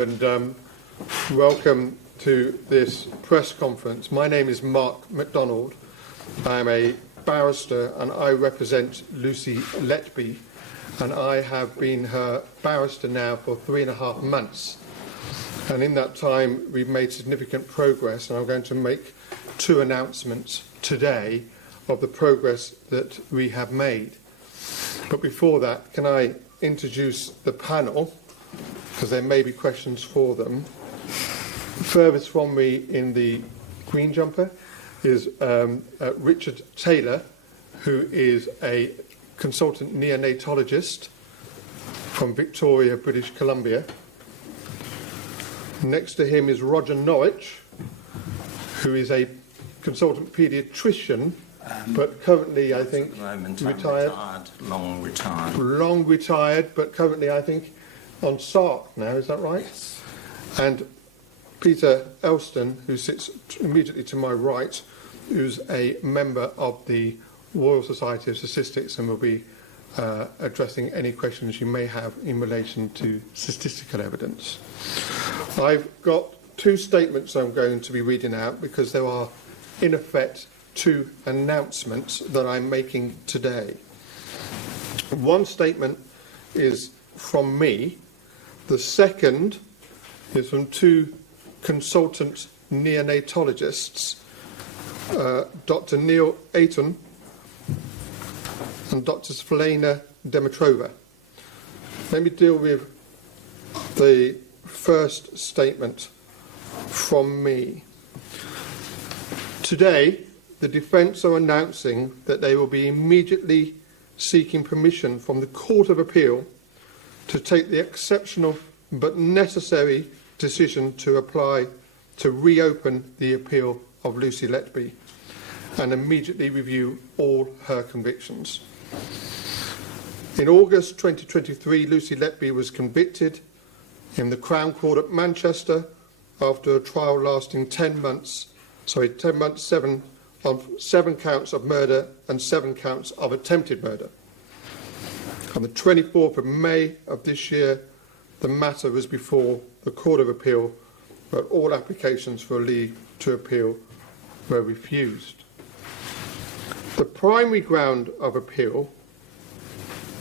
And welcome to this press conference. My name is Mark McDonald. I am a barrister and I represent Lucy Letby, and I have been her barrister now for 3.5 months. And in that time we've made significant progress, and I'm going to make 2 announcements today of the progress that we have made. But before that, can I introduce the panel, because there may be questions for them. Furthest from me in the green jumper is Richard Taylor, who is a consultant neonatologist from Victoria, British Columbia. Next to him is Roger Norwich, who is a consultant paediatrician, but currently, I think, retired. Long retired. Long retired, but currently, I think, on SARC now, is that right? Yes. And Peter Elston, who sits immediately to my right, who's a member of the Royal Society of Statistics and will be addressing any questions you may have in relation to statistical evidence. I've got 2 statements I'm going to be reading out because there are, in effect, 2 announcements that I'm making today. One statement is from me. The second is from 2 consultant neonatologists, Dr. Neil Aiton and Dr. Svelena Dimitrova. Let me deal with the first statement from me. Today, the defence are announcing that they will be immediately seeking permission from the Court of Appeal to take the exceptional but necessary decision to apply to reopen the appeal of Lucy Letby and immediately review all her convictions. In August 2023, Lucy Letby was convicted in the Crown Court at Manchester after a trial lasting 10 months, 7 counts of murder and 7 counts of attempted murder. On the 24th of May of this year, the matter was before the Court of Appeal, but all applications for leave to appeal were refused. The primary ground of appeal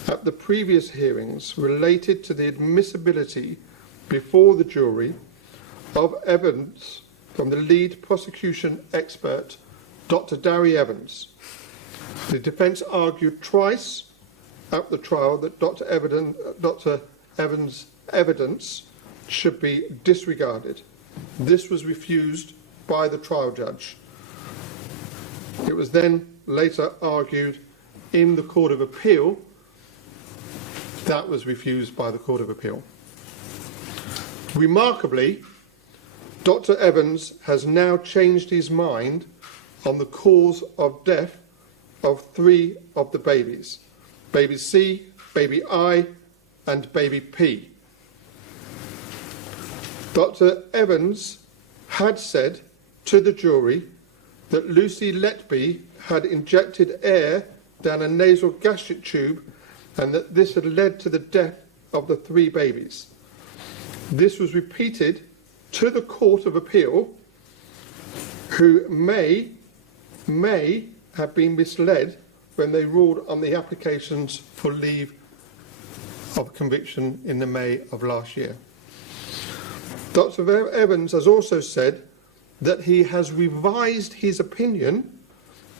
at the previous hearings related to the admissibility before the jury of evidence from the lead prosecution expert, Dr. Darry Evans. The defence argued twice at the trial that Dr. Evans' evidence should be disregarded. This was refused by the trial judge. It was then later argued in the Court of Appeal. That was refused by the Court of Appeal. Remarkably, Dr. Evans has now changed his mind on the cause of death of 3 of the babies: baby C, baby I, and baby P. Dr. Evans had said to the jury that Lucy Letby had injected air down a nasal gastric tube and that this had led to the death of the 3 babies. This was repeated to the Court of Appeal, who may have been misled when they ruled on the applications for leave of conviction in the May of last year. Dr. Evans has also said that he has revised his opinion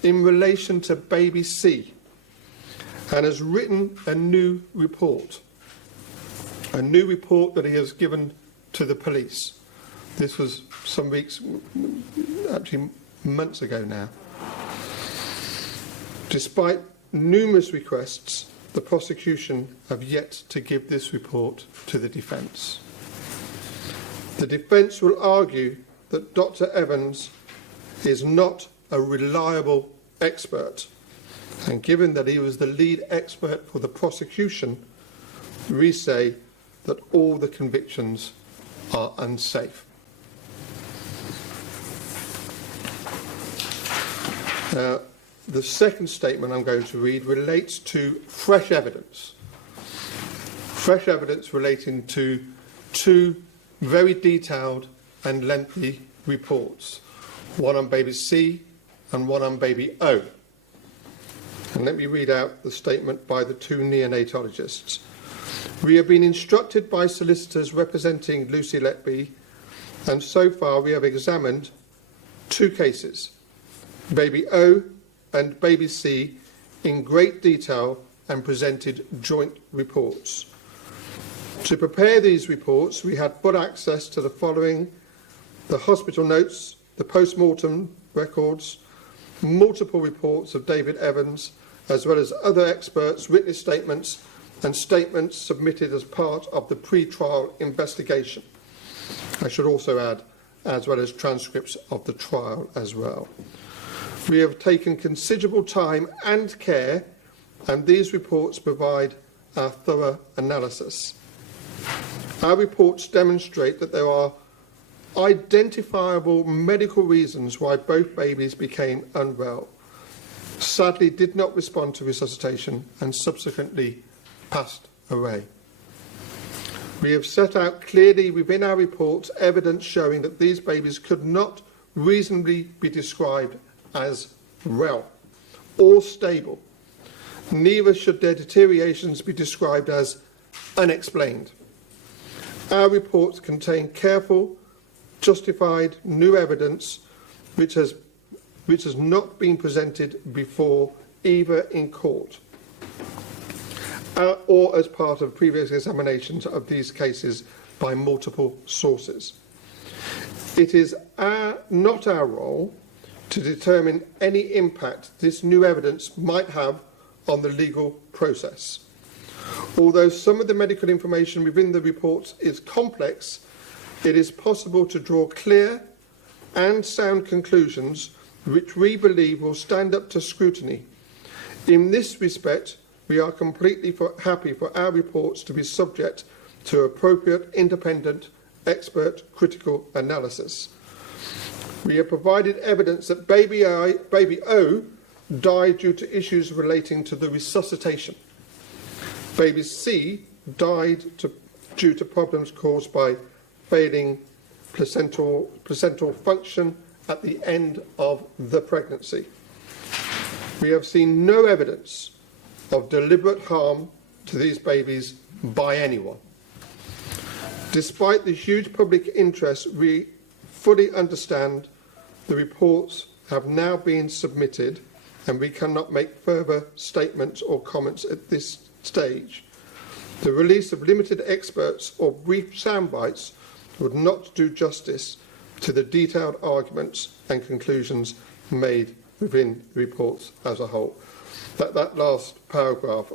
in relation to baby C and has written a new report that he has given to the police. This was some weeks, actually months ago now. Despite numerous requests, the prosecution have yet to give this report to the defence. The defence will argue that Dr. Evans is not a reliable expert, and given that he was the lead expert for the prosecution, we say that all the convictions are unsafe. The second statement I'm going to read relates to fresh evidence. Fresh evidence relating to 2 very detailed and lengthy reports, one on baby C and one on baby O. And let me read out the statement by the two neonatologists. We have been instructed by solicitors representing Lucy Letby, and so far we have examined 2 cases, baby O and baby C, in great detail and presented joint reports. To prepare these reports, we had full access to the following: the hospital notes, the post-mortem records, multiple reports of David Evans, as well as other experts' witness statements and statements submitted as part of the pre-trial investigation. I should also add, as well as transcripts of the trial as well. We have taken considerable time and care, and these reports provide our thorough analysis. Our reports demonstrate that there are identifiable medical reasons why both babies became unwell, sadly did not respond to resuscitation, and subsequently passed away. We have set out clearly within our reports evidence showing that these babies could not reasonably be described as well or stable. Neither should their deteriorations be described as unexplained. Our reports contain careful, justified new evidence which has not been presented before, either in court or as part of previous examinations of these cases by multiple sources. It is not our role to determine any impact this new evidence might have on the legal process. Although some of the medical information within the reports is complex, it is possible to draw clear and sound conclusions which we believe will stand up to scrutiny. In this respect, we are completely happy for our reports to be subject to appropriate, independent, expert, critical analysis. We have provided evidence that baby O died due to issues relating to the resuscitation. Baby C died due to problems caused by failing placental function at the end of the pregnancy. We have seen no evidence of deliberate harm to these babies by anyone. Despite the huge public interest, we fully understand the reports have now been submitted and we cannot make further statements or comments at this stage. The release of limited experts or brief soundbites would not do justice to the detailed arguments and conclusions made within the reports as a whole. That last paragraph,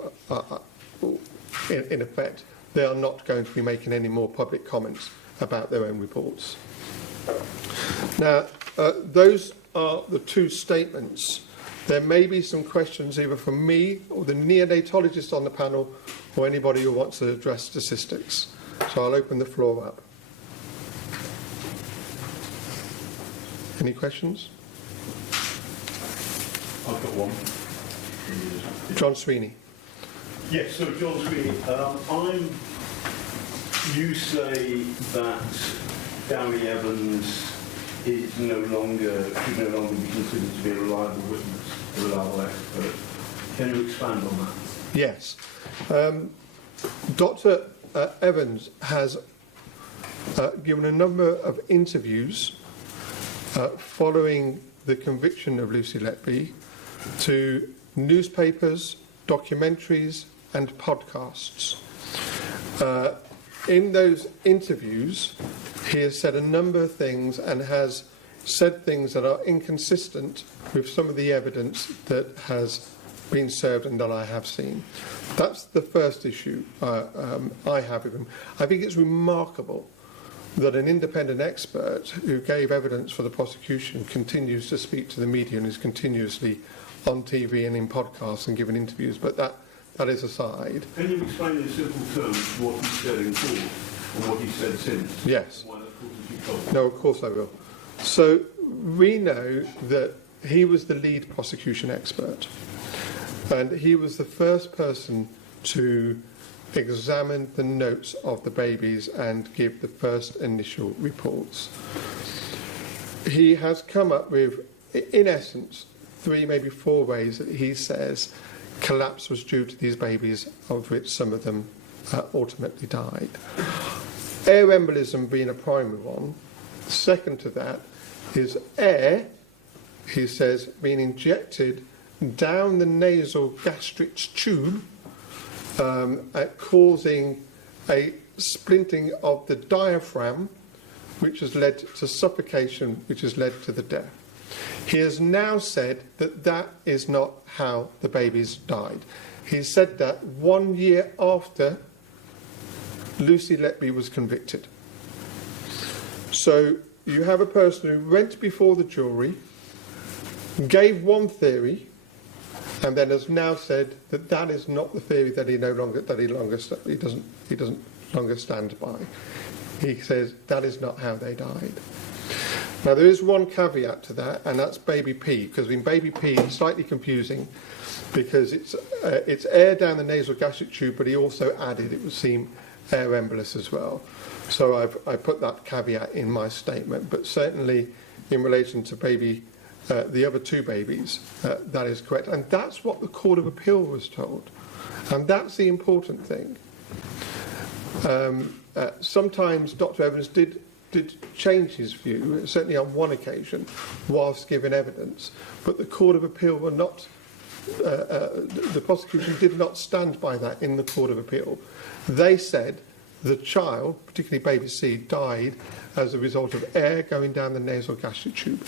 in effect, they are not going to be making any more public comments about their own reports. Now, those are the 2 statements. There may be some questions either from me or the neonatologist on the panel or anybody who wants to address statistics. So I'll open the floor up. Any questions? I've got one. John Sweeney. Yes, so John Sweeney, you say that Gary Evans should no longer be considered to be a reliable witness, a reliable expert. Can you expand on that? Yes. Dr. Evans has given a number of interviews following the conviction of Lucy Letby to newspapers, documentaries and podcasts. In those interviews, he has said a number of things and has said things that are inconsistent with some of the evidence that has been served and that I have seen. That's the first issue I have with him. I think it's remarkable that an independent expert who gave evidence for the prosecution continues to speak to the media and is continuously on TV and in podcasts and giving interviews, but that is aside. Can you explain in simple terms what he said in court and what he said since? Yes. Why that causes you trouble? No, of course I will. So we know that he was the lead prosecution expert and he was the first person to examine the notes of the babies and give the first initial reports. He has come up with, in essence, 3, maybe 4 ways that he says collapse was due to these babies, of which some of them ultimately died. Air embolism being a primary one. Second to that is air, he says, being injected down the nasal gastric tube, causing a splinting of the diaphragm, which has led to suffocation, which has led to the death. He has now said that that is not how the babies died. He said that 1 year after Lucy Letby was convicted. So you have a person who went before the jury, gave one theory, and then has now said that that is not the theory that he doesn't longer stand by. He says that is not how they died. Now there is one caveat to that, and that's baby P, because in baby P it's slightly confusing because it's air down the nasal gastric tube, but he also added, it would seem, air embolus as well. So I put that caveat in my statement, but certainly in relation to baby, the other 2 babies, that is correct. And that's what the Court of Appeal was told. And that's the important thing. Sometimes Dr. Evans did change his view, certainly on one occasion, whilst giving evidence. But the Court of Appeal were not, the prosecution did not stand by that in the Court of Appeal. They said the child, particularly baby C, died as a result of air going down the nasal gastric tube.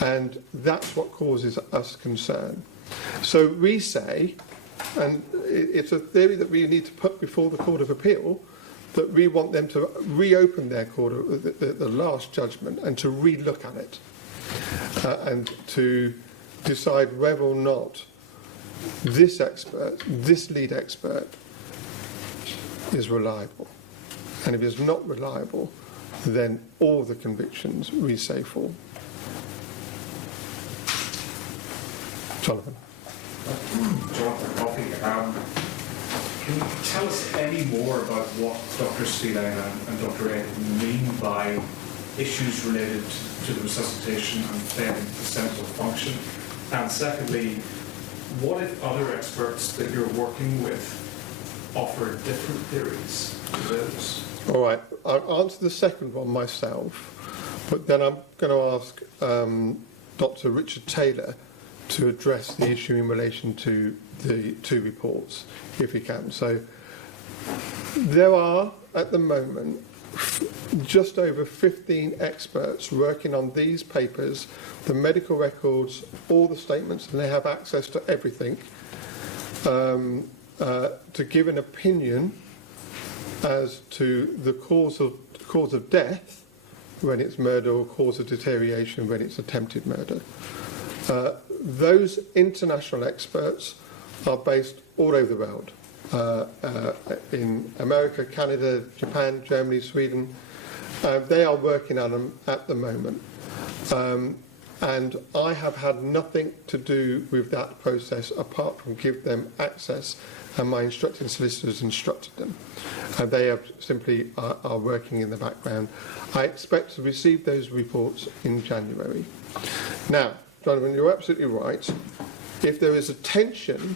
And that's what causes us concern. So we say, and it's a theory that we need to put before the Court of Appeal, that we want them to reopen their the last judgment and to re-look at it and to decide whether or not this expert, this lead expert, is reliable. And if it's not reliable, then all the convictions we say fall. Jonathan. Jonathan Coffey, can you tell us any more about what Dr. Steele and Dr. Ed mean by issues related to the resuscitation and failing placental function? And secondly, what if other experts that you're working with offer different theories to those? All right, I'll answer the second one myself, but then I'm going to ask Dr. Richard Taylor to address the issue in relation to the 2 reports, if he can. So there are, at the moment, just over 15 experts working on these papers, the medical records, all the statements, and they have access to everything, to give an opinion as to the cause of death when it's murder, or cause of deterioration when it's attempted murder. Those international experts are based all over the world, in America, Canada, Japan, Germany, Sweden. They are working on them at the moment. And I have had nothing to do with that process apart from give them access, and my instructing solicitors instructed them. And they have simply are working in the background. I expect to receive those reports in January. Now, Jonathan, you're absolutely right. If there is a tension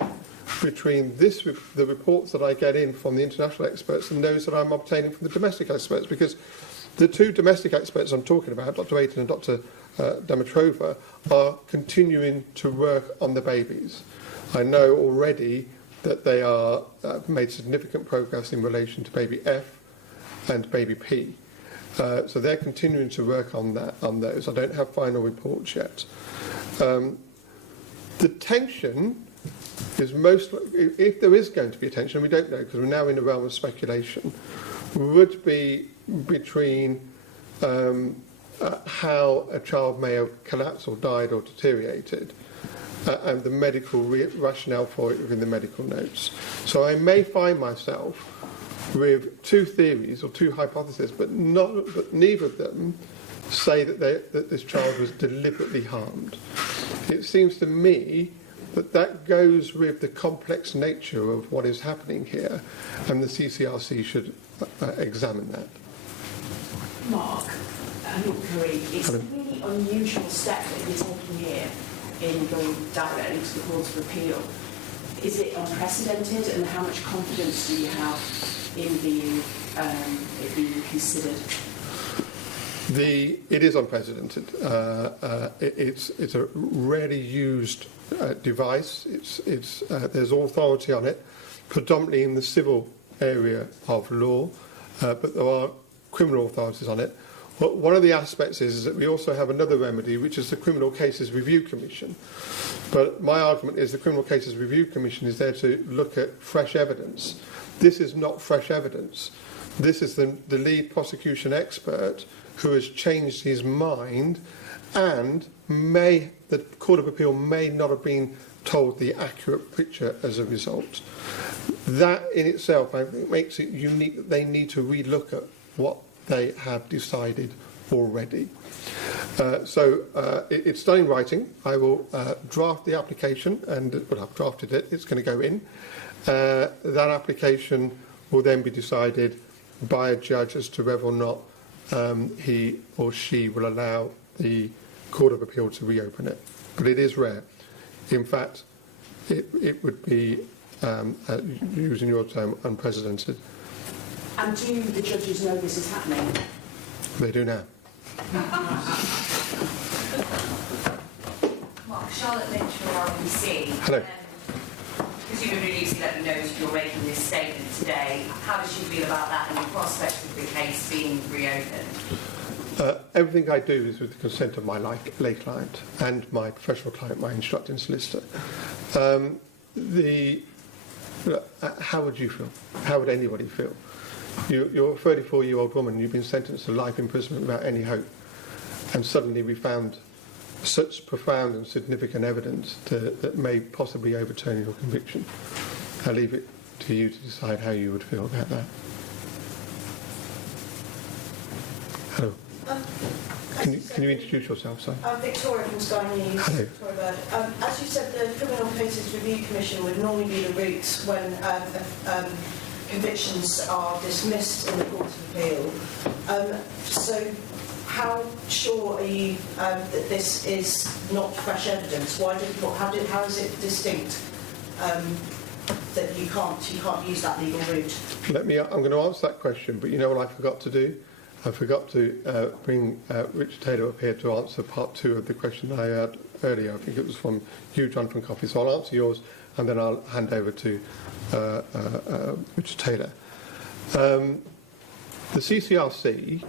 between the reports that I get in from the international experts and those that I'm obtaining from the domestic experts, because the 2 domestic experts I'm talking about, Dr. Ayton and Dr. Dimitrova, are continuing to work on the babies. I know already that they are made significant progress in relation to baby F and baby P. So they're continuing to work on those. I don't have final reports yet. The tension is if there is going to be a tension, we don't know because we're now in the realm of speculation, would be between how a child may have collapsed or died or deteriorated and the medical rationale for it within the medical notes. So I may find myself with 2 theories or 2 hypotheses, but neither of them say that this child was deliberately harmed. It seems to me But that goes with the complex nature of what is happening here, and the CCRC should examine that. Mark, Curry, it's a really unusual step that you're taking here in going directly to the Court of Appeal. Is it unprecedented, and how much confidence do you have in it being considered? It is unprecedented. It's a rarely used device. There's authority on it, predominantly in the civil area of law, but there are criminal authorities on it. Well, one of the aspects is that we also have another remedy, which is the Criminal Cases Review Commission. But my argument is the Criminal Cases Review Commission is there to look at fresh evidence. This is not fresh evidence. This is the lead prosecution expert who has changed his mind, and the Court of Appeal may not have been told the accurate picture as a result. That in itself, I think, makes it unique that they need to relook at what they have decided already. It's done in writing. I will draft the application, and I've drafted it. It's going to go in. That application will then be decided by a judge as to whether or not he or she will allow the Court of Appeal to reopen it. But it is rare. In fact, it would be, using your term, unprecedented. And do the judges know this is happening? They do now. Mark, Charlotte Lynch from RBC. Hello. Presumably Lucy Letby knows you're making this statement today. How does she feel about that and the prospect of the case being reopened? Everything I do is with the consent of my lay client and my professional client, my instructing solicitor. How would you feel? How would anybody feel? You're a 34-year-old woman, you've been sentenced to life imprisonment without any hope, and suddenly we found such profound and significant evidence that may possibly overturn your conviction. I leave it to you to decide how you would feel about that. Hello. Can you introduce yourself, sir? I'm Victoria from Sky News. Hello. Victoria Bird. As you said, the Criminal Cases Review Commission would normally be the route when convictions are dismissed in the Court of Appeal. So how sure are you that this is not fresh evidence? How is it distinct that you can't use that legal route? I'm going to answer that question, but you know what I forgot to do? I forgot to bring Richard Taylor up here to answer part 2 of the question I had earlier. I think it was from you, John, from Coffee. So I'll answer yours, and then I'll hand over to Richard Taylor. The CCRC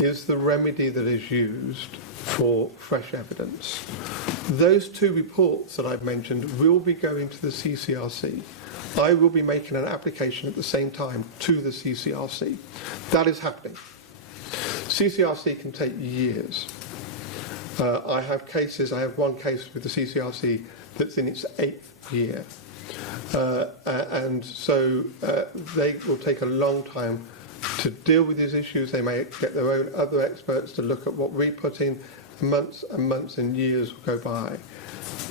is the remedy that is used for fresh evidence. Those 2 reports that I've mentioned will be going to the CCRC. I will be making an application at the same time to the CCRC. That is happening. CCRC can take years. I have one case with the CCRC that's in its 8th year. And so they will take a long time to deal with these issues. They may get their own other experts to look at what we put in. Months and months and years will go by.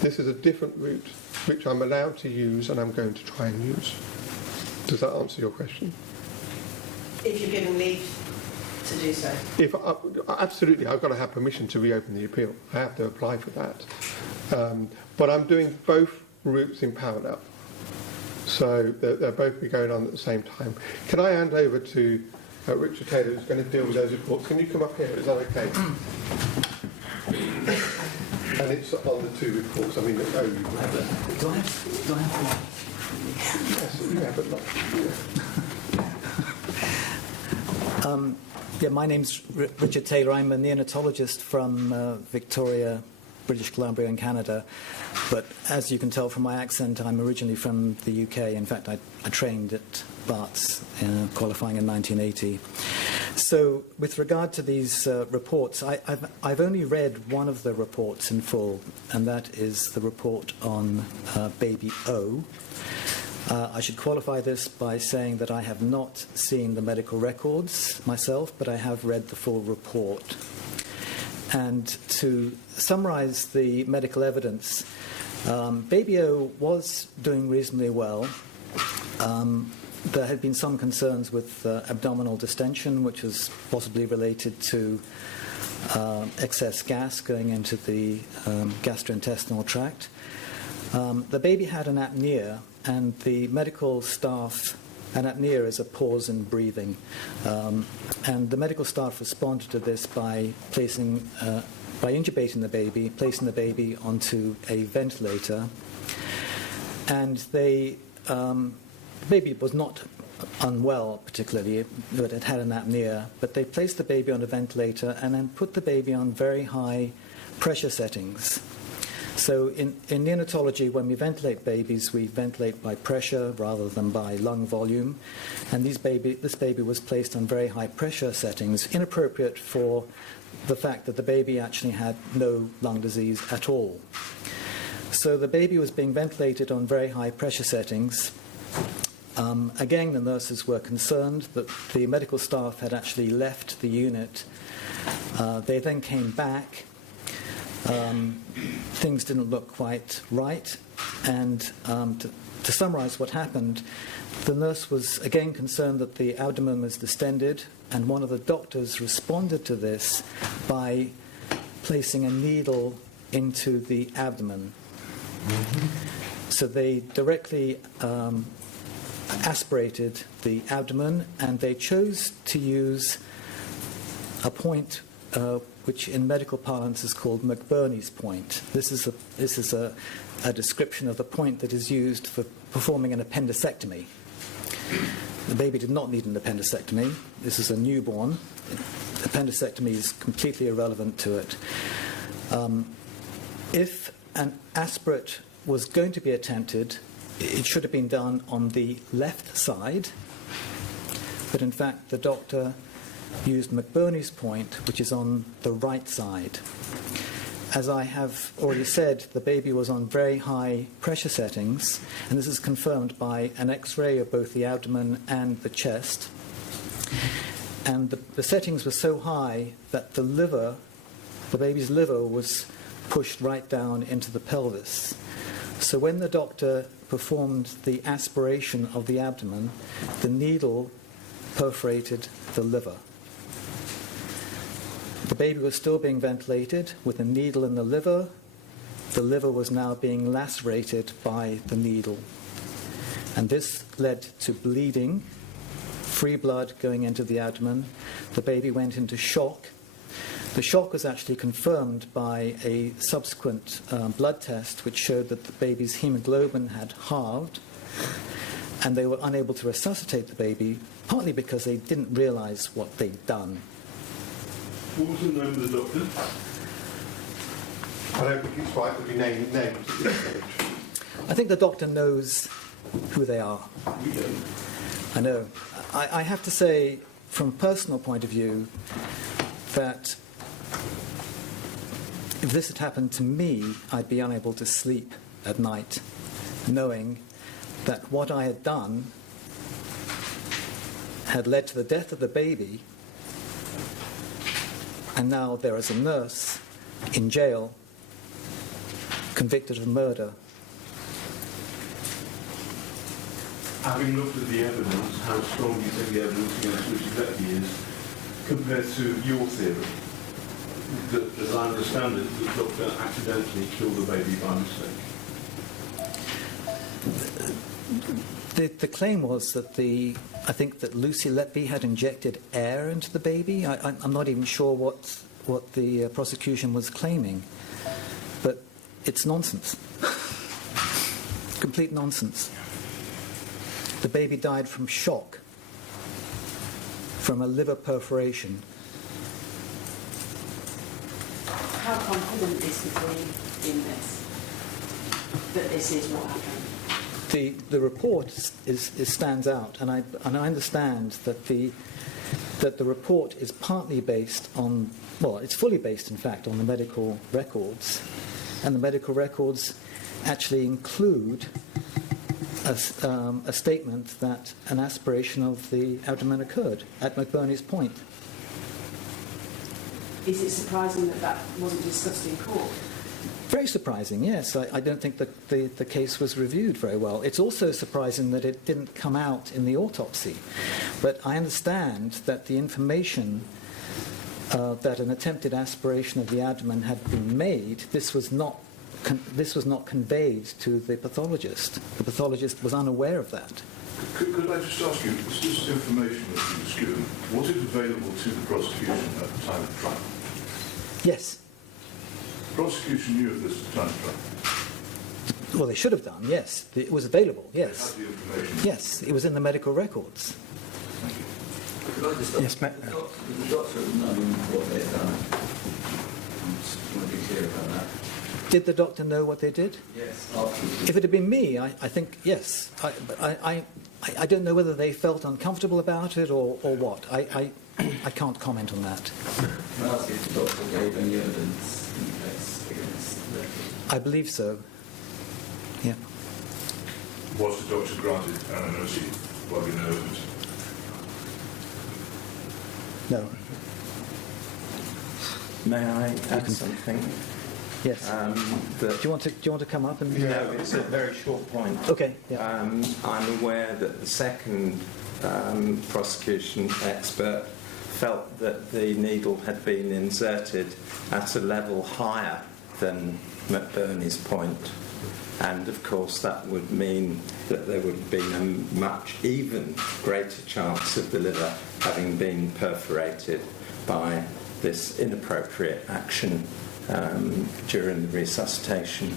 This is a different route which I'm allowed to use and I'm going to try and use. Does that answer your question? If you're given leave to do so? Absolutely, I've got to have permission to reopen the appeal. I have to apply for that. But I'm doing both routes in parallel. So they'll both be going on at the same time. Can I hand over to Richard Taylor, who's going to deal with those reports? Can you come up here? Is that okay? And it's on the 2 reports. I mean, do I have Yes, yeah, but not. Yeah, my name's Richard Taylor. I'm a neonatologist from Victoria, British Columbia in Canada. But as you can tell from my accent, I'm originally from the UK. In fact, I trained at Barts, qualifying in 1980. So with regard to these reports, I've only read one of the reports in full, and that is the report on baby O. I should qualify this by saying that I have not seen the medical records myself, but I have read the full report. And to summarize the medical evidence, Baby O was doing reasonably well. There had been some concerns with abdominal distension, which was possibly related to excess gas going into the gastrointestinal tract. The baby had an apnea, and the medical staff, an apnea is a pause in breathing, and the medical staff responded to this by intubating the baby, placing the baby onto a ventilator, and the baby was not unwell particularly, but it had an apnea, but they placed the baby on a ventilator and then put the baby on very high pressure settings. So in neonatology, when we ventilate babies, we ventilate by pressure rather than by lung volume, and this baby was placed on very high pressure settings, inappropriate for the fact that the baby actually had no lung disease at all. So the baby was being ventilated on very high pressure settings. Again, the nurses were concerned that the medical staff had actually left the unit. They then came back. Things didn't look quite right. And to summarize what happened, the nurse was again concerned that the abdomen was distended, and one of the doctors responded to this by placing a needle into the abdomen. So they directly aspirated the abdomen, and they chose to use a point which in medical parlance is called McBurney's point. This is a description of the point that is used for performing an appendicectomy. The baby did not need an appendicectomy. This is a newborn. Appendicectomy is completely irrelevant to it. If an aspirate was going to be attempted, it should have been done on the left side, but in fact the doctor used McBurney's point, which is on the right side. As I have already said, the baby was on very high pressure settings, and this is confirmed by an X-ray of both the abdomen and the chest. And the settings were so high that the baby's liver was pushed right down into the pelvis. So when the doctor performed the aspiration of the abdomen, the needle perforated the liver. The baby was still being ventilated with a needle in the liver. The liver was now being lacerated by the needle. And this led to bleeding, free blood going into the abdomen. The baby went into shock. The shock was actually confirmed by a subsequent blood test, which showed that the baby's hemoglobin had halved, and they were unable to resuscitate the baby, partly because they didn't realize what they'd done. What was the name of the doctor? I don't think it's right to be naming names at this stage. I think the doctor knows who they are. We don't. I know. I have to say, from a personal point of view, that if this had happened to me, I'd be unable to sleep at night, knowing that what I had done had led to the death of the baby, and now there is a nurse in jail convicted of murder. Having looked at the evidence, how strong do you think the evidence against Lucy Letby is compared to your theory? That, as I understand it, the doctor accidentally killed the baby by mistake. The claim was that I think that Lucy Letby had injected air into the baby. I'm not even sure what the prosecution was claiming, but it's nonsense. Complete nonsense. The baby died from shock, from a liver perforation. How confident is the team in this, that this is what happened? The report stands out, and I understand that the report is partly based on, well, it's fully based, in fact, on the medical records, and the medical records actually include a statement that an aspiration of the abdomen occurred at McBurney's point. Is it surprising that that wasn't discussed in court? Very surprising, yes. I don't think that the case was reviewed very well. It's also surprising that it didn't come out in the autopsy. But I understand that the information that an attempted aspiration of the abdomen had been made, this was not conveyed to the pathologist. The pathologist was unaware of that. Could I just ask you, this information that you was given, was it available to the prosecution at the time of trial? Yes. The prosecution knew of this at the time of trial? Well, they should have done, yes. It was available, yes. They had the information? Yes, it was in the medical records. Thank you. Could I just Yes, ma'am. The doctor had known what they'd done. I just want to be clear about that. Did the doctor know what they did? Yes. Afterwards. If it had been me, I think yes. I don't know whether they felt uncomfortable about it or what. I can't comment on that. Can I ask if the doctor gave any evidence in the case against the record? I believe so. Yeah. Was the doctor granted anonymity while we know of it? No. May I add something? Yes. Do you want to come up and? No, it's a very short point. Okay. Yeah. I'm aware that the second prosecution expert felt that the needle had been inserted at a level higher than McBurney's point, and of course that would mean that there would have been a much even greater chance of the liver having been perforated by this inappropriate action during the resuscitation.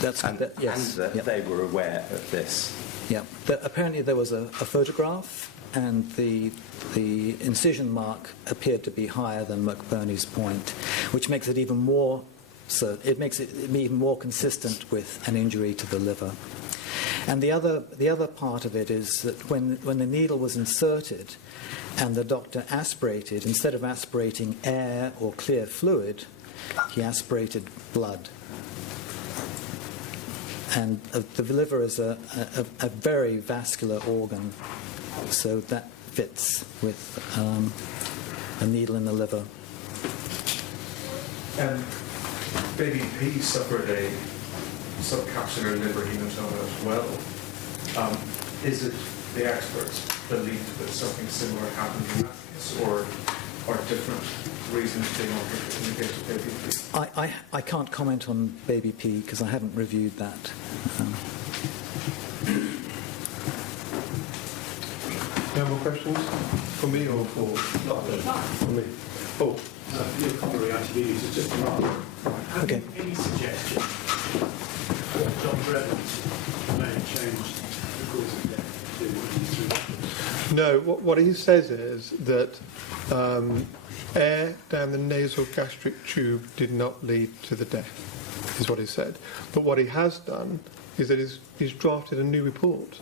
That's yes. And that yeah. they were aware of this. Yeah. Apparently there was a photograph, and the incision mark appeared to be higher than McBurney's point, which makes it even more. So it makes it even more consistent with an injury to the liver. And the other part of it is that when the needle was inserted and the doctor aspirated, instead of aspirating air or clear fluid, he aspirated blood. And the liver is a very vascular organ, so that fits with a needle in the liver. Baby P suffered a subcapsular liver hematoma as well. Is it the experts believe that something similar happened in that case, or are different reasons being offered in the case of Baby P? I can't comment on Baby P because I haven't reviewed that. No more questions for me or for me? Oh, your copyright antibodies is just wrong. Have Okay. you any suggestion what Dr. Evans may have changed the cause of death to what he threw? no, what he says is that air down the nasal gastric tube did not lead to the death, is what he said. But what he has done is that he's drafted a new report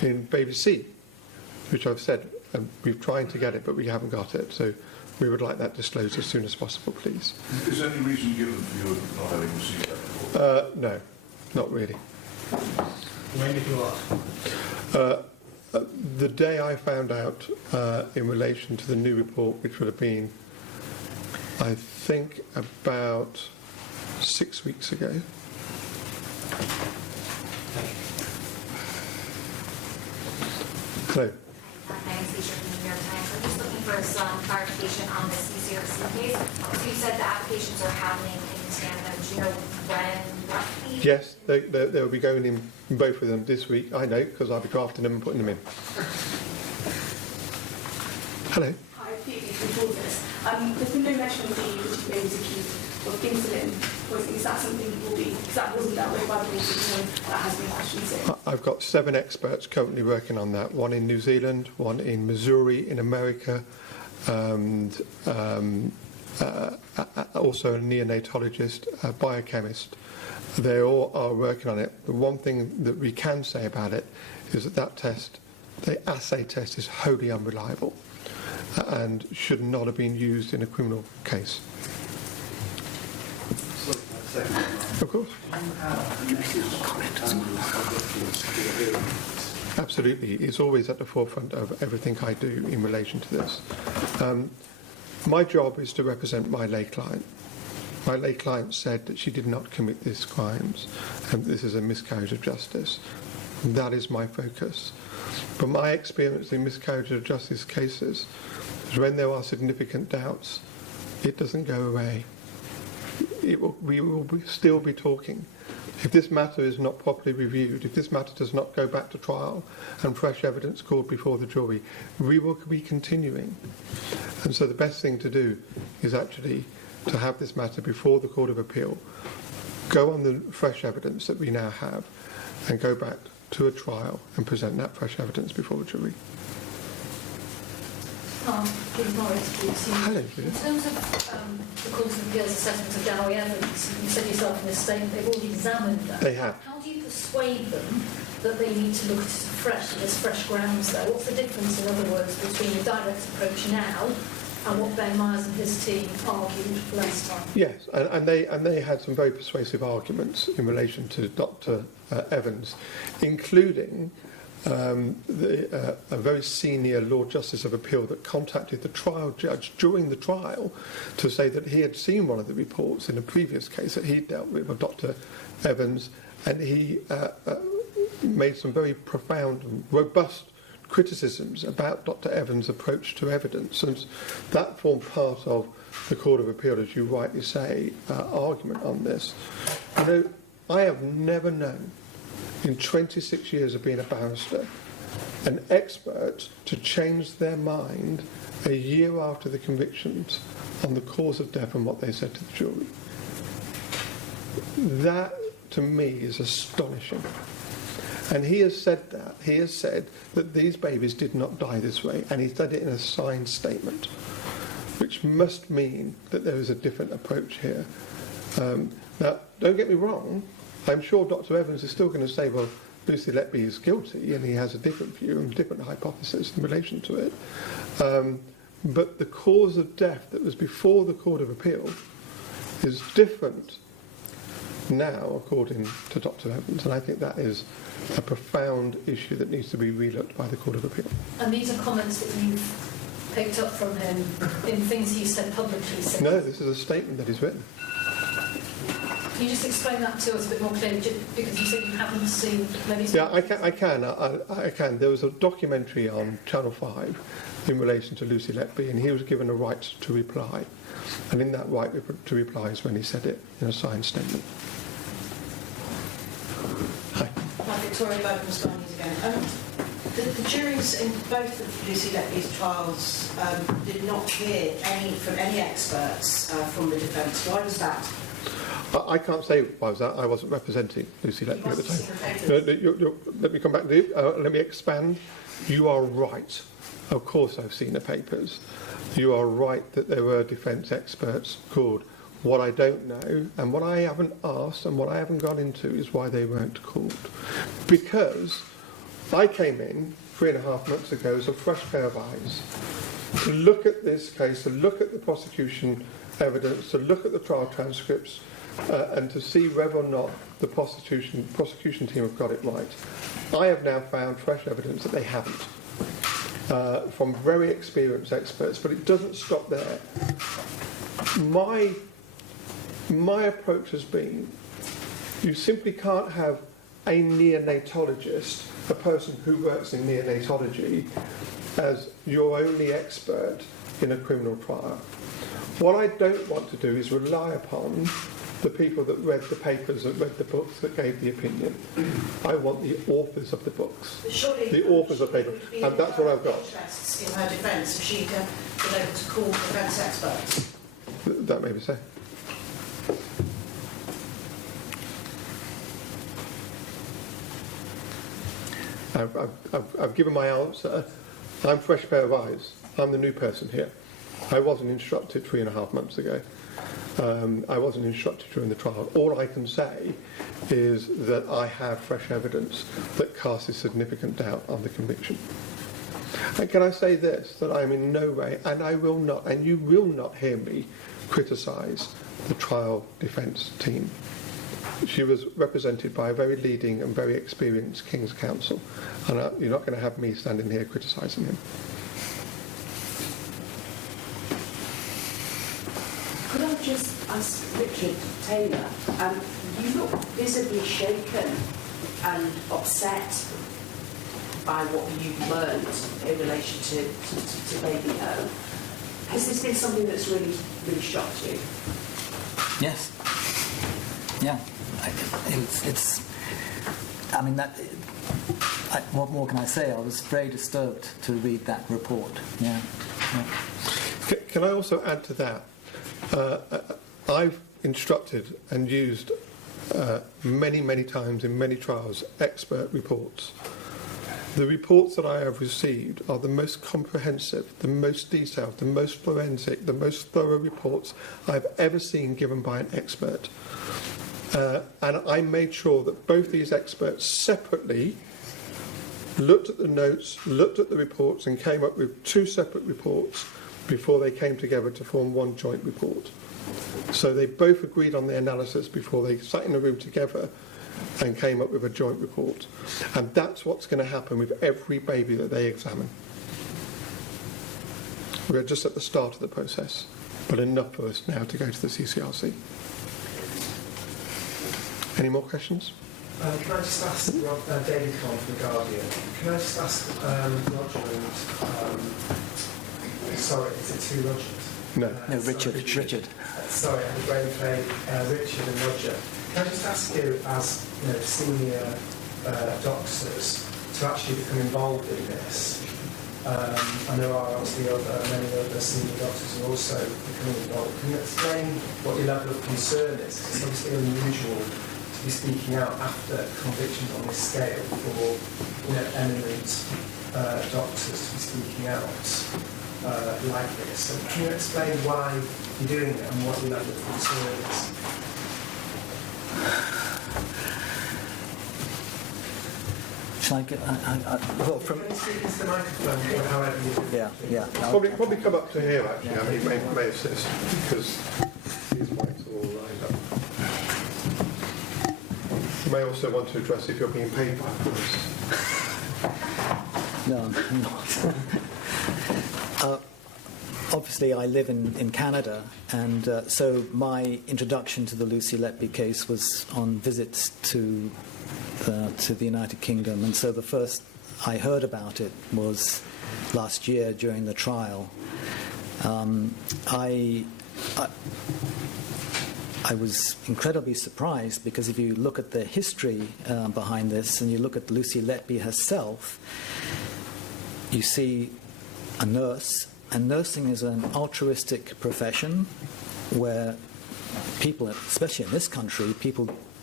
in Baby C, which I've said, we're trying to get it, but we haven't got it. So we would like that disclosed as soon as possible, please. Is there any reason given for you not having received that report? No, not really. When did you ask? The day I found out in relation to the new report, which would have been, I think, about 6 weeks ago. Hello. My name is Lisa from the New York Times. I'm just looking for some clarification on the CCRC case. So you said the applications are happening in tandem. Do you know when roughly? Yes, they'll be going in both of them this week. I know because I'll be drafting them and putting them in. Hello. Hi, Phoebe from Talkers. There's been no mention of the which is accused of insulin poisoning. Is that something that will be, because that wasn't dealt with by the board, that has been questioned since? I've got 7 experts currently working on that. One in New Zealand, one in Missouri in America, and also a neonatologist, a biochemist. They all are working on it. The one thing that we can say about it is that test, the assay test, is wholly unreliable and should not have been used in a criminal case. Of course. Absolutely. It's always at the forefront of everything I do in relation to this. My job is to represent my lay client. my lay client said that she did not commit these crimes and this is a miscarriage of justice. That is my focus. But my experience in miscarriage of justice cases is when there are significant doubts, it doesn't go away. We will still be talking. If this matter is not properly reviewed, if this matter does not go back to trial and fresh evidence called before the jury, we will be continuing. And so the best thing to do is actually to have this matter before the Court of Appeal, go on the fresh evidence that we now have, and go back to a trial and present that fresh evidence before the jury. Hello, in terms of the Court of Appeal's assessment of Dowie evidence, you said yourself in this statement they've already examined that. They have. How do you persuade them that they need to look at it afresh, that there's fresh grounds there? What's the difference, in other words, between the direct approach now and what Ben Myers and his team argued last time? Yes, and they had some very persuasive arguments in relation to Dr. Evans, including a very senior Lord Justice of Appeal that contacted the trial judge during the trial to say that he had seen one of the reports in a previous case that he dealt with of Dr. Evans, and he made some very profound and robust criticisms about Dr. Evans' approach to evidence, and that formed part of the Court of Appeal, as you rightly say, argument on this. You know, I have never known, in 26 years of being a barrister, an expert to change their mind a year after the convictions on the cause of death and what they said to the jury. That, to me, is astonishing. And he has said that. He has said that these babies did not die this way, and he said it in a signed statement, which must mean that there is a different approach here. Now, don't get me wrong, I'm sure Dr. Evans is still going to say, well, Lucy Letby is guilty, and he has a different view and different hypothesis in relation to it. But the cause of death that was before the Court of Appeal is different now, according to Dr. Evans, and I think that is a profound issue that needs to be relooked by the Court of Appeal. And these are comments that you've picked up from him in things he said publicly? No, this is a statement that he's written. Can you just explain that to us a bit more clearly, because you said you haven't seen... Yeah, I can. There was a documentary on Channel 5 in relation to Lucy Letby, and he was given a right to reply. And in that right to reply is when he said it in a signed statement. Hi. Hi, Victoria Logan again. The juries in both of Lucy Letby's trials did not hear from any experts from the defence. Why was that? I can't say why was that. I wasn't representing Lucy Letby at the time. Let me come back to you. Let me expand. You are right. Of course I've seen the papers. You are right that there were defence experts called. What I don't know, and what I haven't asked, and what I haven't gone into, is why they weren't called. Because I came in 3.5 months ago as a fresh pair of eyes to look at this case, to look at the prosecution evidence, to look at the trial transcripts, and to see whether or not the prosecution team have got it right. I have now found fresh evidence that they haven't, from very experienced experts, but it doesn't stop there. My approach has been, you simply can't have a neonatologist, a person who works in neonatology, as your only expert in a criminal trial. What I don't want to do is rely upon the people that read the papers, that read the books, that gave the opinion. I want the authors of the books, the authors of paper, and that's what I've got. Interests in her defence, if she can be able to call defence experts. That may be so. I've given my answer. I'm fresh pair of eyes. I'm the new person here. I wasn't instructed 3.5 months ago. I wasn't instructed during the trial. All I can say is that I have fresh evidence that casts a significant doubt on the conviction. And can I say this, that I'm in no way, and I will not, and you will not hear me criticise the trial defence team. She was represented by a very leading and very experienced King's Counsel, and you're not going to have me standing here criticising him. Could I just ask Richard Taylor, you look visibly shaken and upset by what you've learned in relation to baby O. Has this been something that's really, really shocked you? Yes. Yeah. What more can I say? I was very disturbed to read that report. Yeah. Can I also add to that? I've instructed and used many times in many trials expert reports. The reports that I have received are the most comprehensive, the most detailed, the most forensic, the most thorough reports I've ever seen given by an expert. And I made sure that both these experts separately looked at the notes, looked at the reports, and came up with 2 separate reports before they came together to form one joint report. So they both agreed on the analysis before they sat in a room together and came up with a joint report. And that's what's going to happen with every baby that they examine. We're just at the start of the process, but enough for us now to go to the CCRC. Any more questions? Can I just ask David Conn from The Guardian, can I just ask Roger and, sorry, is it 2 Rogers? No. No, Richard. Sorry, I had a brain play, Richard and Roger. Can I just ask you, as senior doctors, to actually become involved in this? And there are obviously many other senior doctors who are also becoming involved. Can you explain what your level of concern is? It's obviously unusual to be speaking out after convictions on this scale for eminent doctors to be speaking out like this. So can you explain why you're doing it and what your level of concern is? Shall I get? Well, from. Can you speak into the microphone or however you do? Yeah. Probably come up to here actually. I mean, it may assist because these mics are all lined up. You may also want to address if you're being paid by us. No, I'm not. Obviously, I live in Canada, and so my introduction to the Lucy Letby case was on visits to the United Kingdom, and so the first I heard about it was last year during the trial. I was incredibly surprised because if you look at the history behind this and you look at Lucy Letby herself, you see a nurse, and nursing is an altruistic profession where people, especially in this country,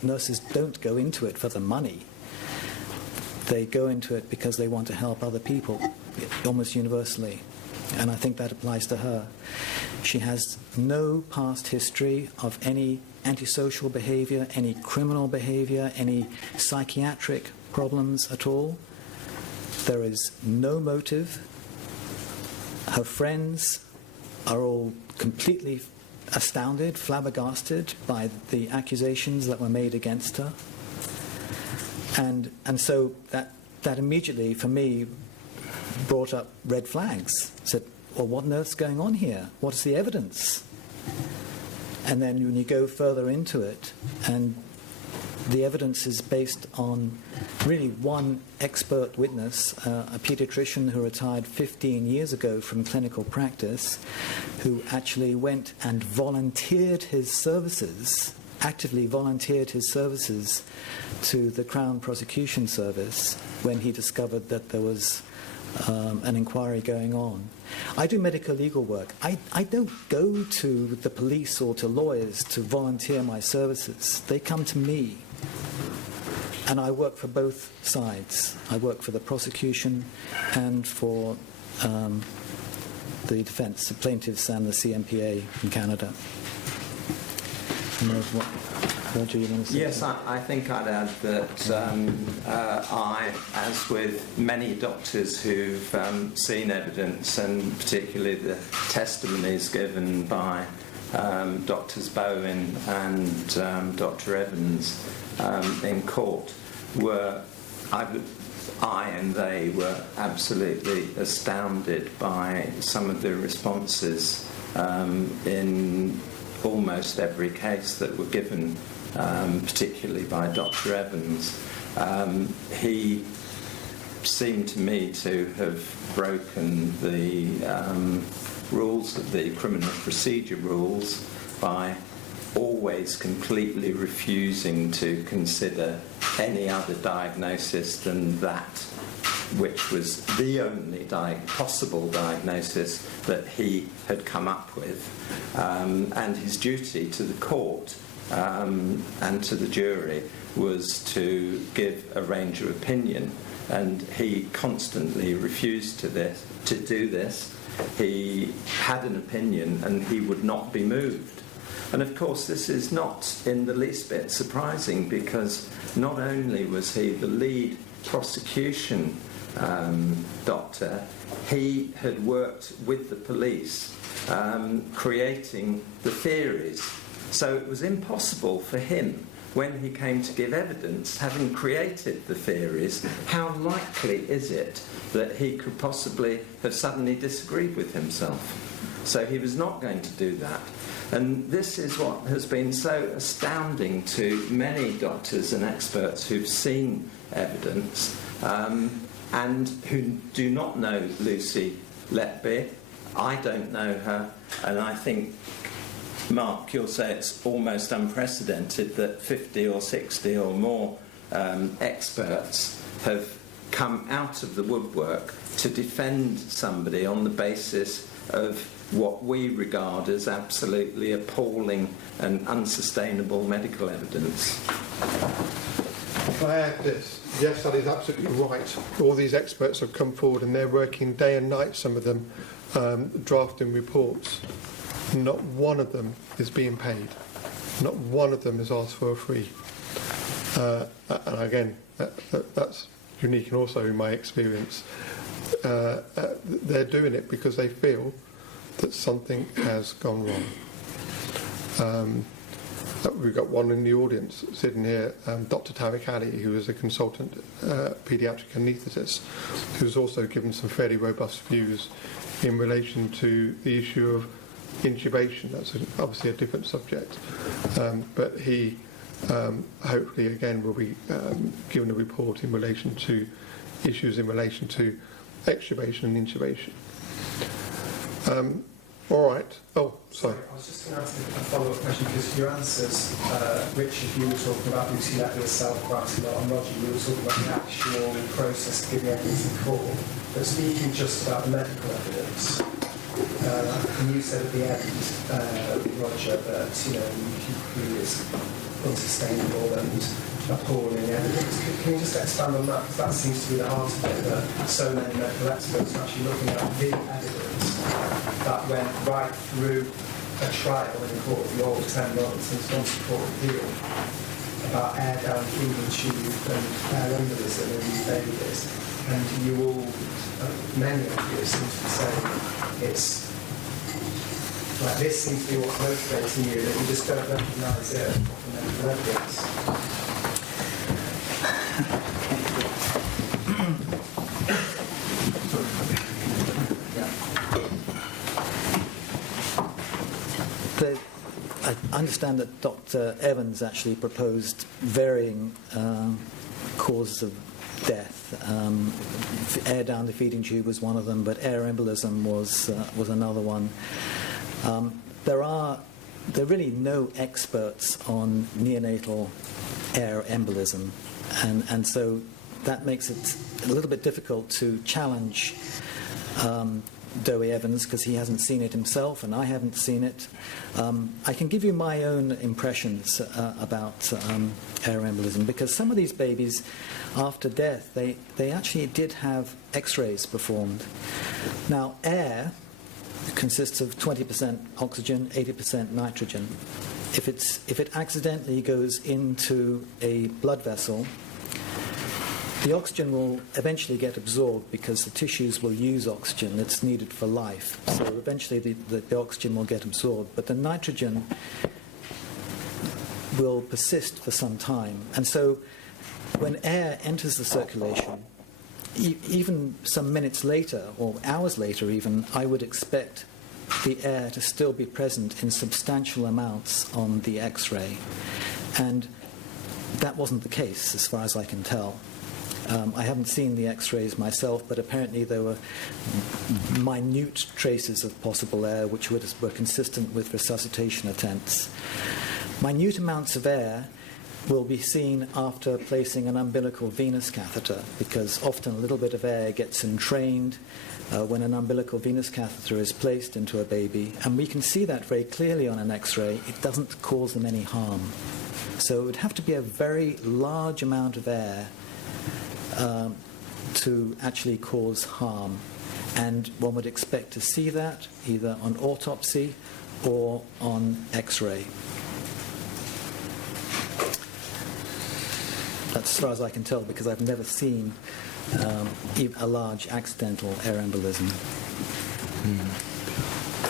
nurses don't go into it for the money. They go into it because they want to help other people, almost universally. And I think that applies to her. She has no past history of any antisocial behavior, any criminal behavior, any psychiatric problems at all. There is no motive. Her friends are all completely astounded, flabbergasted by the accusations that were made against her. And so that immediately, for me, brought up red flags. Said, well, what on earth's going on here? What is the evidence? And then when you go further into it, and the evidence is based on really one expert witness, a paediatrician who retired 15 years ago from clinical practice, who actually went and volunteered his services, actively volunteered his services to the Crown Prosecution Service when he discovered that there was an inquiry going on. I do medical legal work. I don't go to the police or to lawyers to volunteer my services. They come to me. And I work for both sides. I work for the prosecution and for the defence, the plaintiffs and the CMPA in Canada. Roger, you want to say Yes, I think I'd add that I, as with many doctors who've seen evidence, and particularly the testimonies given by Drs. Bowen and Dr. Evans in court, I and they were absolutely astounded by some of the responses in almost every case that were given, particularly by Dr. Evans. He seemed to me to have broken the rules of the criminal procedure rules by always completely refusing to consider any other diagnosis than that which was the only possible diagnosis that he had come up with. And his duty to the court and to the jury was to give a range of opinion, and he constantly refused to do this. He had an opinion and he would not be moved. And of course this is not in the least bit surprising, because not only was he the lead prosecution doctor, he had worked with the police creating the theories. So it was impossible for him, when he came to give evidence, having created the theories, how likely is it that he could possibly have suddenly disagreed with himself? So he was not going to do that. And this is what has been so astounding to many doctors and experts who've seen evidence and who do not know Lucy Letby. I don't know her, and I think, Mark, you'll say it's almost unprecedented that 50 or 60 or more experts have come out of the woodwork to defend somebody on the basis of what we regard as absolutely appalling and unsustainable medical evidence. If I add this, yes, that is absolutely right. All these experts have come forward and they're working day and night, some of them, drafting reports. Not one of them is being paid. Not one of them has asked for a fee. And again, that's unique, and also in my experience, they're doing it because they feel that something has gone wrong. We've got one in the audience sitting here, Dr. Tariq Ali, who is a consultant paediatric anaesthetist, who's also given some fairly robust views in relation to the issue of intubation. That's obviously a different subject, but he hopefully again will be given a report in relation to issues in relation to extubation and intubation. All right. Oh, sorry. I was just going to ask a follow-up question, because your answers, Richard, you were talking about Lucy Letby herself quite a lot, and Roger, you were talking about the actual process of giving evidence in court. But speaking just about the medical evidence, and you said at the end, Roger, that you is unsustainable and appalling evidence. Can you just expand on that? Because that seems to be the heart of it, that so many medical experts are actually looking at the evidence that went right through a trial in court for over 10 months and gone to court appeal about air down feeding tube and air embolism in these babies. And you all, many of you seem to be saying it's like this seems to be what's motivating you, that you just don't recognise it in medical evidence. I understand that Dr. Evans actually proposed varying causes of death. Air down the feeding tube was one of them, but air embolism was another one. There are really no experts on neonatal air embolism, and so that makes it a little bit difficult to challenge Dowie Evans, because he hasn't seen it himself and I haven't seen it. I can give you my own impressions about air embolism, because some of these babies after death, they actually did have x-rays performed. Now, air consists of 20% oxygen, 80% nitrogen. If it accidentally goes into a blood vessel, the oxygen will eventually get absorbed because the tissues will use oxygen that's needed for life. So eventually the oxygen will get absorbed, but the nitrogen will persist for some time. And so when air enters the circulation, even some minutes later, or hours later even, I would expect the air to still be present in substantial amounts on the X-ray. And that wasn't the case, as far as I can tell. I haven't seen the X-rays myself, but apparently there were minute traces of possible air which were consistent with resuscitation attempts. Minute amounts of air will be seen after placing an umbilical venous catheter, because often a little bit of air gets entrained when an umbilical venous catheter is placed into a baby, and we can see that very clearly on an X-ray. It doesn't cause them any harm. So it would have to be a very large amount of air to actually cause harm. And one would expect to see that either on autopsy or on X-ray. That's as far as I can tell, because I've never seen a large accidental air embolism.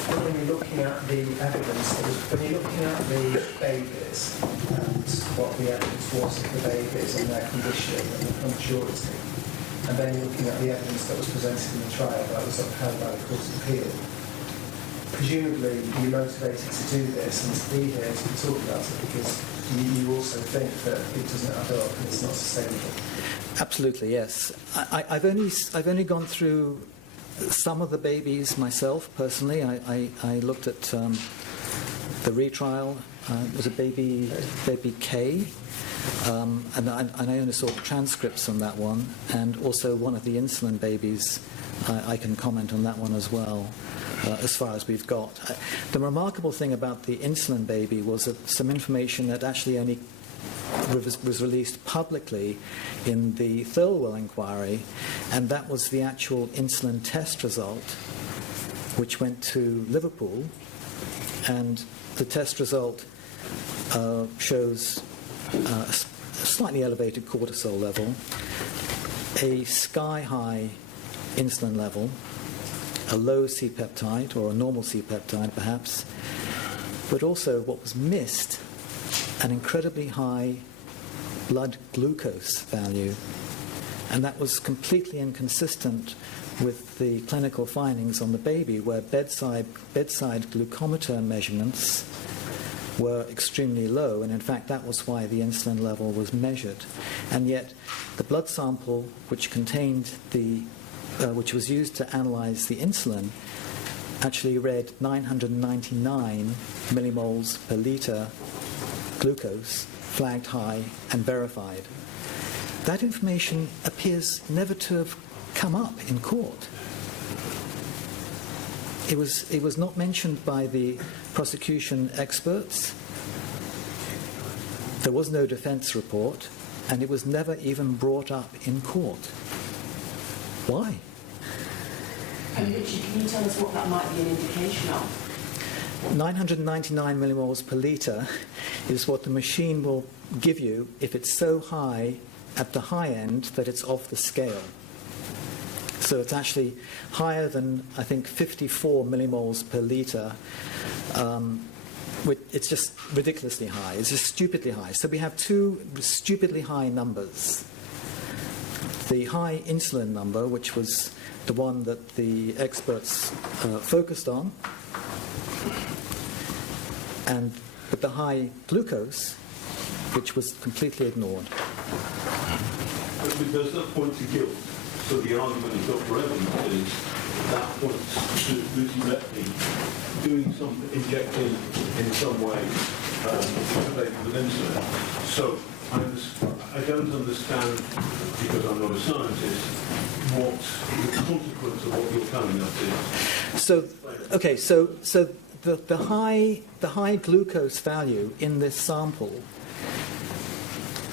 When you're looking at the evidence, when you're looking at the babies and what the evidence was of the babies and their condition and the maturity, and then you're looking at the evidence that was presented in the trial that was upheld by the Court of Appeal, presumably you're motivated to do this and to be here to talk about it because you also think that it doesn't add up and it's not sustainable. Absolutely, yes. I've only gone through some of the babies myself personally. I looked at the retrial. It was a baby K, and I only saw the transcripts on that one, and also one of the insulin babies. I can comment on that one as well, as far as we've got. The remarkable thing about the insulin baby was that some information that actually only was released publicly in the Thirlwell inquiry, and that was the actual insulin test result, which went to Liverpool, and the test result shows a slightly elevated cortisol level, a sky-high insulin level, a low C-peptide, or a normal C-peptide perhaps, but also what was missed, an incredibly high blood glucose value. And that was completely inconsistent with the clinical findings on the baby, where bedside glucometer measurements were extremely low, and in fact that was why the insulin level was measured. And yet the blood sample which contained which was used to analyze the insulin actually read 999 millimoles per litre glucose, flagged high and verified. That information appears never to have come up in court. It was not mentioned by the prosecution experts. There was no defense report, and it was never even brought up in court. Why? And Richard, can you tell us what that might be an indication of? 999 millimoles per litre is what the machine will give you if it's so high at the high end that it's off the scale. So it's actually higher than, I think, 54 millimoles per litre. It's just ridiculously high. It's just stupidly high. So we have two stupidly high numbers. The high insulin number, which was the one that the experts focused on, and with the high glucose, which was completely ignored. But does that point to guilt? So the argument of Dr. Evans is that points to Lucy Letby doing injecting in some way the baby with insulin. So I don't understand, because I'm not a scientist, what the consequence of what you're telling us is. So, okay, so the high glucose value in this sample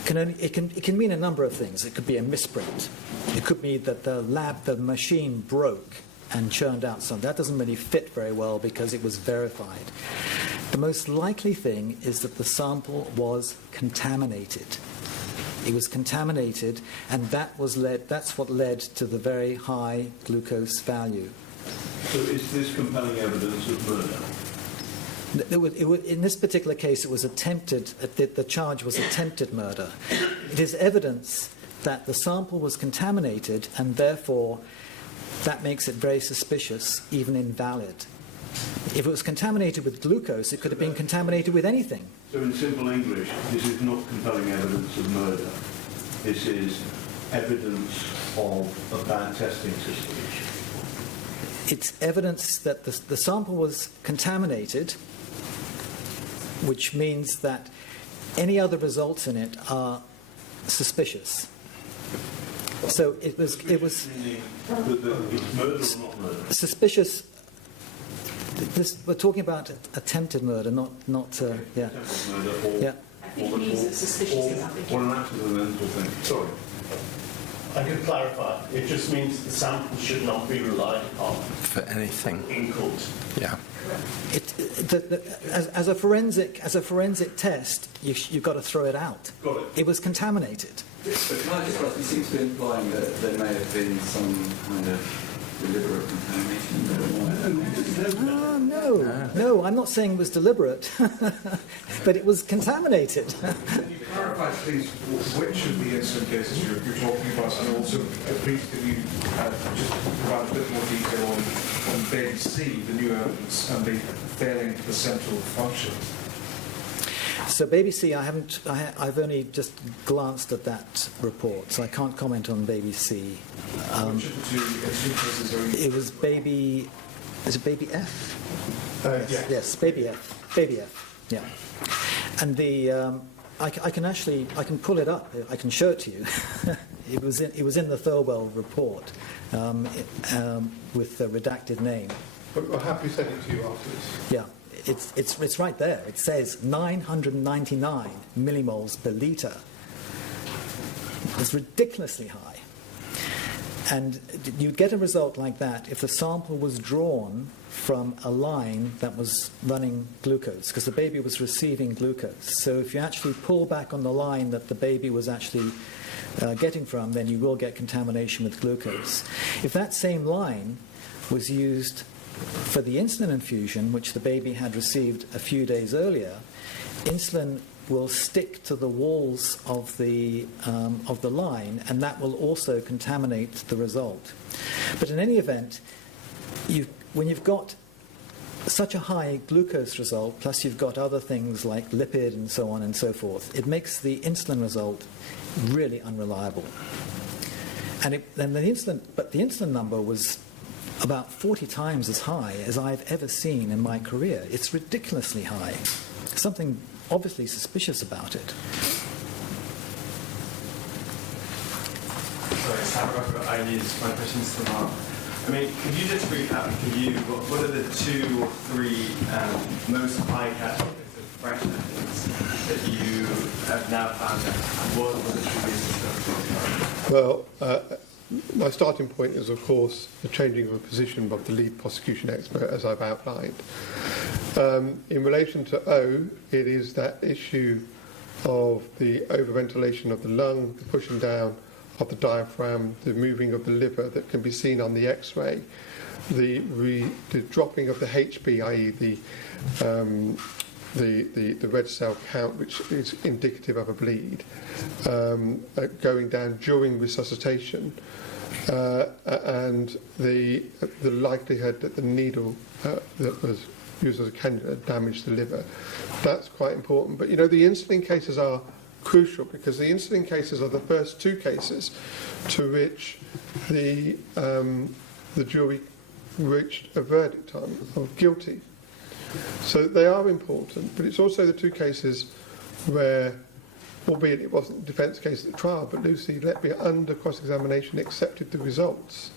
it can mean a number of things. It could be a misprint. It could mean that the machine broke and churned out some. That doesn't really fit very well because it was verified. The most likely thing is that the sample was contaminated. It was contaminated, and that's what led to the very high glucose value. So is this compelling evidence of murder? In this particular case, it was attempted. The charge was attempted murder. It is evidence that the sample was contaminated, and therefore that makes it very suspicious, even invalid. If it was contaminated with glucose, it could have been contaminated with anything. So in simple English, this is not compelling evidence of murder. This is evidence of a bad testing system. It's evidence that the sample was contaminated, which means that any other results in it are suspicious. So it was It's murder or not murder? suspicious. We're talking about attempted murder, not yeah. Attempted murder or, Yeah. I think it means that suspicious is or an accidental thing. Sorry. I can clarify. It just means the sample should not be relied upon For anything. in court. Yeah. As a forensic test, you've got to throw it out. Got it. It was contaminated. But can I just ask, you seem to be implying that there may have been some kind of deliberate contamination? No, I'm not saying it was deliberate, but it was contaminated. Can you clarify, please, which of the incident cases you're talking about, and also, please, can you just provide a bit more detail on baby C, the new evidence, and the failing placental function? So baby C, I've only just glanced at that report, so I can't comment on baby C. Which of the two incident cases are you... It was baby, is it baby F? Yes, baby F, yeah. And the, I can pull it up, I can show it to you. It was in the Thirlwell report with the redacted name. But we'll happily send it to you afterwards. Yeah. It's right there. It says 999 millimoles per litre. It's ridiculously high. And you'd get a result like that if the sample was drawn from a line that was running glucose, because the baby was receiving glucose. So if you actually pull back on the line that the baby was actually getting from, then you will get contamination with glucose. If that same line was used for the insulin infusion, which the baby had received a few days earlier, insulin will stick to the walls of the line, and that will also contaminate the result. But in any event, when you've got such a high glucose result, plus you've got other things like lipid and so on and so forth, it makes the insulin result really unreliable. And the insulin number was about 40 times as high as I've ever seen in my career. It's ridiculously high. Something obviously suspicious about it. Sorry, Sam Rocker, I use my questions for Mark. I mean, could you just recap for you, what are the 2 or 3 most high categories of fresh evidence that you have now found out? What the true reasons? Well, my starting point is, of course, the changing of the position of the lead prosecution expert, as I've outlined. In relation to O, it is that issue of the overventilation of the lung, the pushing down of the diaphragm, the moving of the liver that can be seen on the X-ray, the dropping of the HB, i.e. the red cell count, which is indicative of a bleed, going down during resuscitation, and the likelihood that the needle that was used as a cannula damaged the liver. That's quite important. But, you know, the insulin cases are crucial because the insulin cases are the first 2 cases to which the jury reached a verdict on of guilty. So they are important, but it's also the 2 cases where, albeit it wasn't the defence case at the trial, but Lucy Letby, under cross-examination, accepted the results.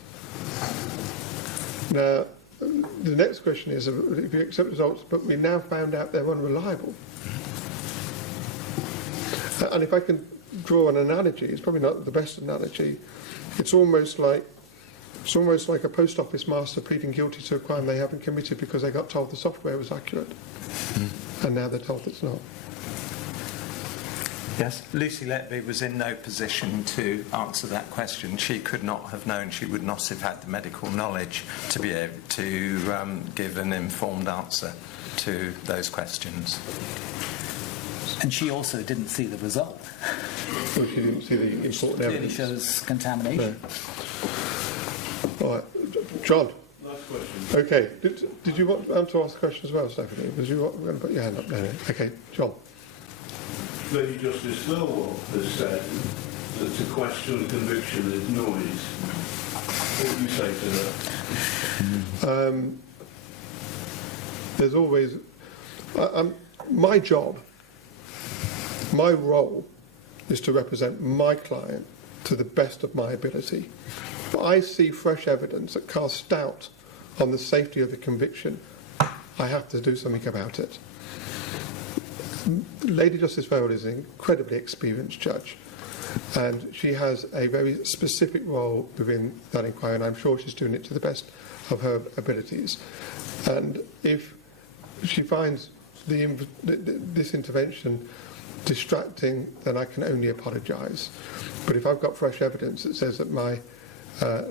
Now, the next question is, if you accept results, but we now found out they're unreliable. And if I can draw an analogy, it's probably not the best analogy, it's almost like a post office master pleading guilty to a crime they haven't committed because they got told the software was accurate, and now they're told it's not. Yes, Lucy Letby was in no position to answer that question. She could not have known, she would not have had the medical knowledge to be able to give an informed answer to those questions. And she also didn't see the result. Well, she didn't see the important Clearly evidence. shows contamination. No. All right, John. Last question. Okay. Did you want to ask a question as well, Stephanie? Was you going to put your hand up? No. Okay, John. Lady Justice Thirlwell has said that to question the conviction is noise. What do you say to that? There's always... my job, my role, is to represent my client to the best of my ability. But I see fresh evidence that casts doubt on the safety of the conviction. I have to do something about it. Lady Justice Thirlwell is an incredibly experienced judge, and she has a very specific role within that inquiry, and I'm sure she's doing it to the best of her abilities. And if she finds this intervention distracting, then I can only apologise. But if I've got fresh evidence that says that my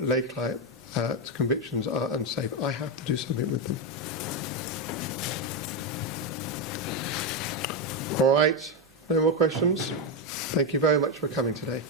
lay client's convictions are unsafe, I have to do something with them. All right, no more questions? Thank you very much for coming today.